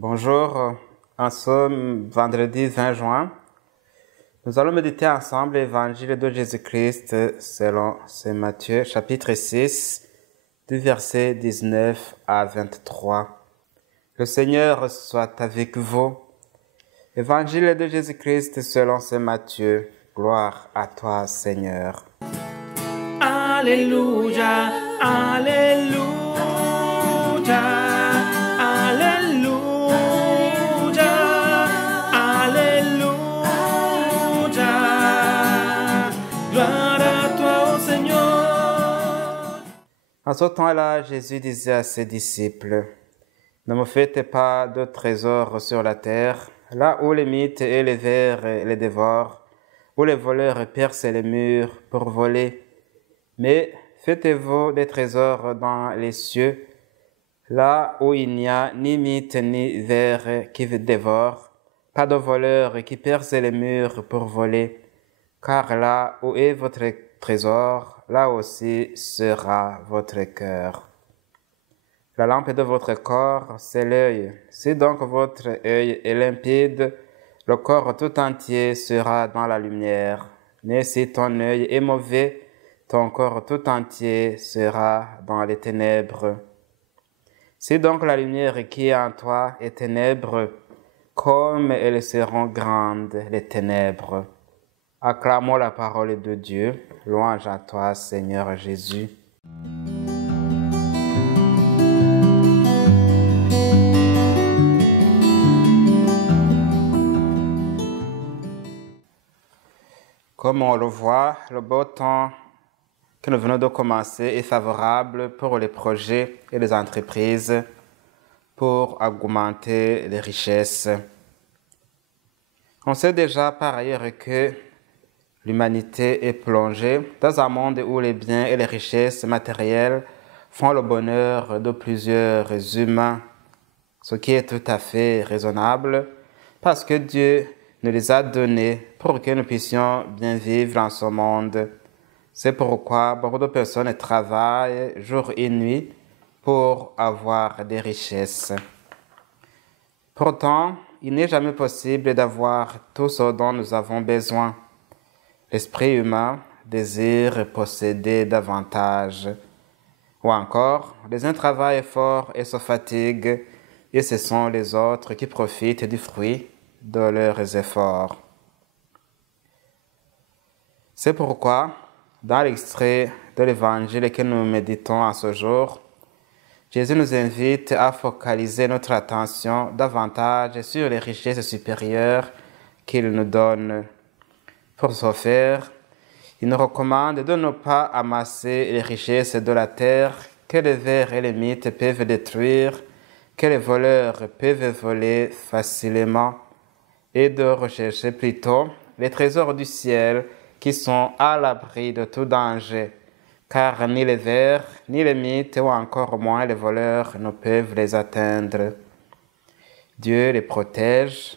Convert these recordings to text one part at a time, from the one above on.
Bonjour, en ce vendredi 20 juin, nous allons méditer ensemble l'Évangile de Jésus-Christ selon Saint Matthieu, chapitre 6, du verset 19 à 23. Le Seigneur soit avec vous. Évangile de Jésus-Christ selon Saint Matthieu. Gloire à toi, Seigneur. Alléluia, Alléluia, Alléluia, Alléluia. Gloire à toi, ô Seigneur. En ce temps-là, Jésus disait à ses disciples, « Ne me faites pas de trésors sur la terre, là où les mythes et les vers les dévorent, où les voleurs percent les murs pour voler. Mais faites-vous des trésors dans les cieux, là où il n'y a ni mythes ni vers qui dévorent, pas de voleurs qui percent les murs pour voler, car là où est votre trésor, là aussi sera votre cœur. La lampe de votre corps, c'est l'œil. Si donc votre œil est limpide, le corps tout entier sera dans la lumière. Mais si ton œil est mauvais, ton corps tout entier sera dans les ténèbres. Si donc la lumière qui est en toi est ténèbres, comme elles seront grandes, les ténèbres. Acclamons la parole de Dieu. Louange à toi, Seigneur Jésus. Comme on le voit, le beau temps que nous venons de commencer est favorable pour les projets et les entreprises pour augmenter les richesses. On sait déjà par ailleurs que l'humanité est plongée dans un monde où les biens et les richesses matérielles font le bonheur de plusieurs humains, ce qui est tout à fait raisonnable parce que Dieu nous les a donnés pour que nous puissions bien vivre dans ce monde. C'est pourquoi beaucoup de personnes travaillent jour et nuit pour avoir des richesses. Pourtant, il n'est jamais possible d'avoir tout ce dont nous avons besoin. L'esprit humain désire posséder davantage. Ou encore, les uns travaillent fort et se fatiguent, et ce sont les autres qui profitent du fruit de leurs efforts. C'est pourquoi, dans l'extrait de l'Évangile que nous méditons en ce jour, Jésus nous invite à focaliser notre attention davantage sur les richesses supérieures qu'il nous donne. Pour ce faire, il nous recommande de ne pas amasser les richesses de la terre que les vers et les mythes peuvent détruire, que les voleurs peuvent voler facilement, et de rechercher plutôt les trésors du ciel qui sont à l'abri de tout danger, car ni les vers, ni les mythes, ou encore moins les voleurs ne peuvent les atteindre. Dieu les protège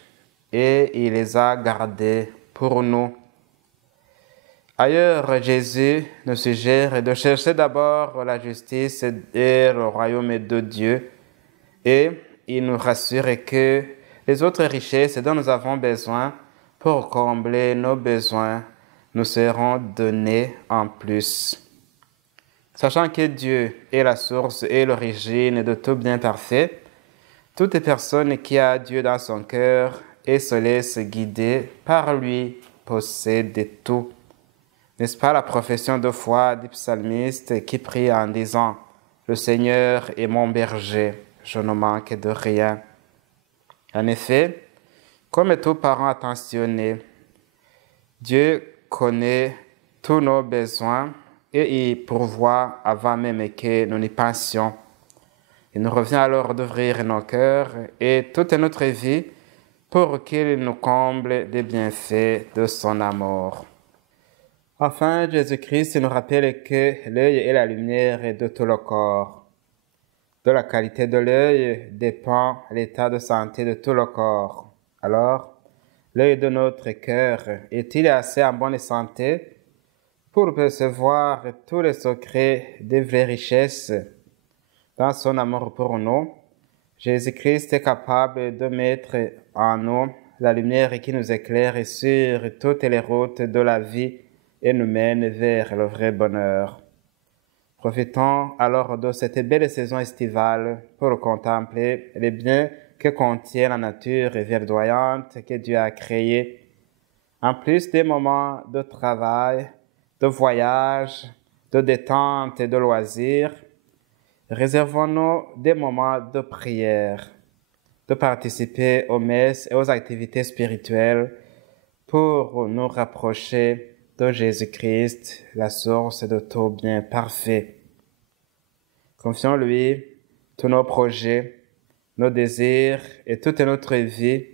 et il les a gardés pour nous. Ailleurs, Jésus nous suggère de chercher d'abord la justice et le royaume de Dieu, et il nous rassure que les autres richesses dont nous avons besoin pour combler nos besoins nous seront données en plus. Sachant que Dieu est la source et l'origine de tout bien parfait, toute personne qui a Dieu dans son cœur et se laisse guider par lui possède tout. N'est-ce pas la profession de foi du psalmiste qui prie en disant « Le Seigneur est mon berger, je ne manque de rien ». En effet, comme tout parent attentionné, Dieu connaît tous nos besoins et il pourvoit avant même que nous n'y pensions. Il nous revient alors d'ouvrir nos cœurs et toute notre vie pour qu'il nous comble des bienfaits de son amour. Enfin, Jésus-Christ nous rappelle que l'œil est la lumière de tout le corps. De la qualité de l'œil dépend l'état de santé de tout le corps. Alors, l'œil de notre cœur est-il assez en bonne santé pour percevoir tous les secrets des vraies richesses? Dans son amour pour nous, Jésus-Christ est capable de mettre en nous la lumière qui nous éclaire sur toutes les routes de la vie et nous mène vers le vrai bonheur. Profitons alors de cette belle saison estivale pour contempler les biens que contient la nature verdoyante que Dieu a créée. En plus des moments de travail, de voyage, de détente et de loisirs, réservons-nous des moments de prière, de participer aux messes et aux activités spirituelles pour nous rapprocher de Jésus-Christ, la source de tout bien parfait. Confions-lui tous nos projets, nos désirs et toute notre vie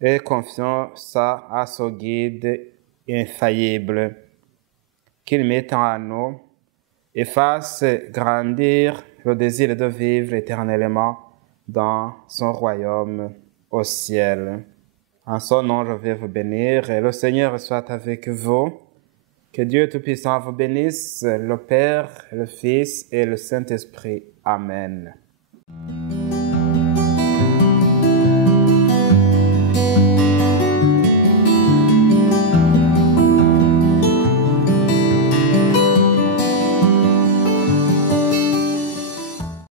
et confions ça à son guide infaillible, qu'il mette en nous et fasse grandir le désir de vivre éternellement dans son royaume au ciel. En son nom, je vais vous bénir et le Seigneur soit avec vous. Que Dieu Tout-Puissant vous bénisse, le Père, le Fils et le Saint-Esprit. Amen.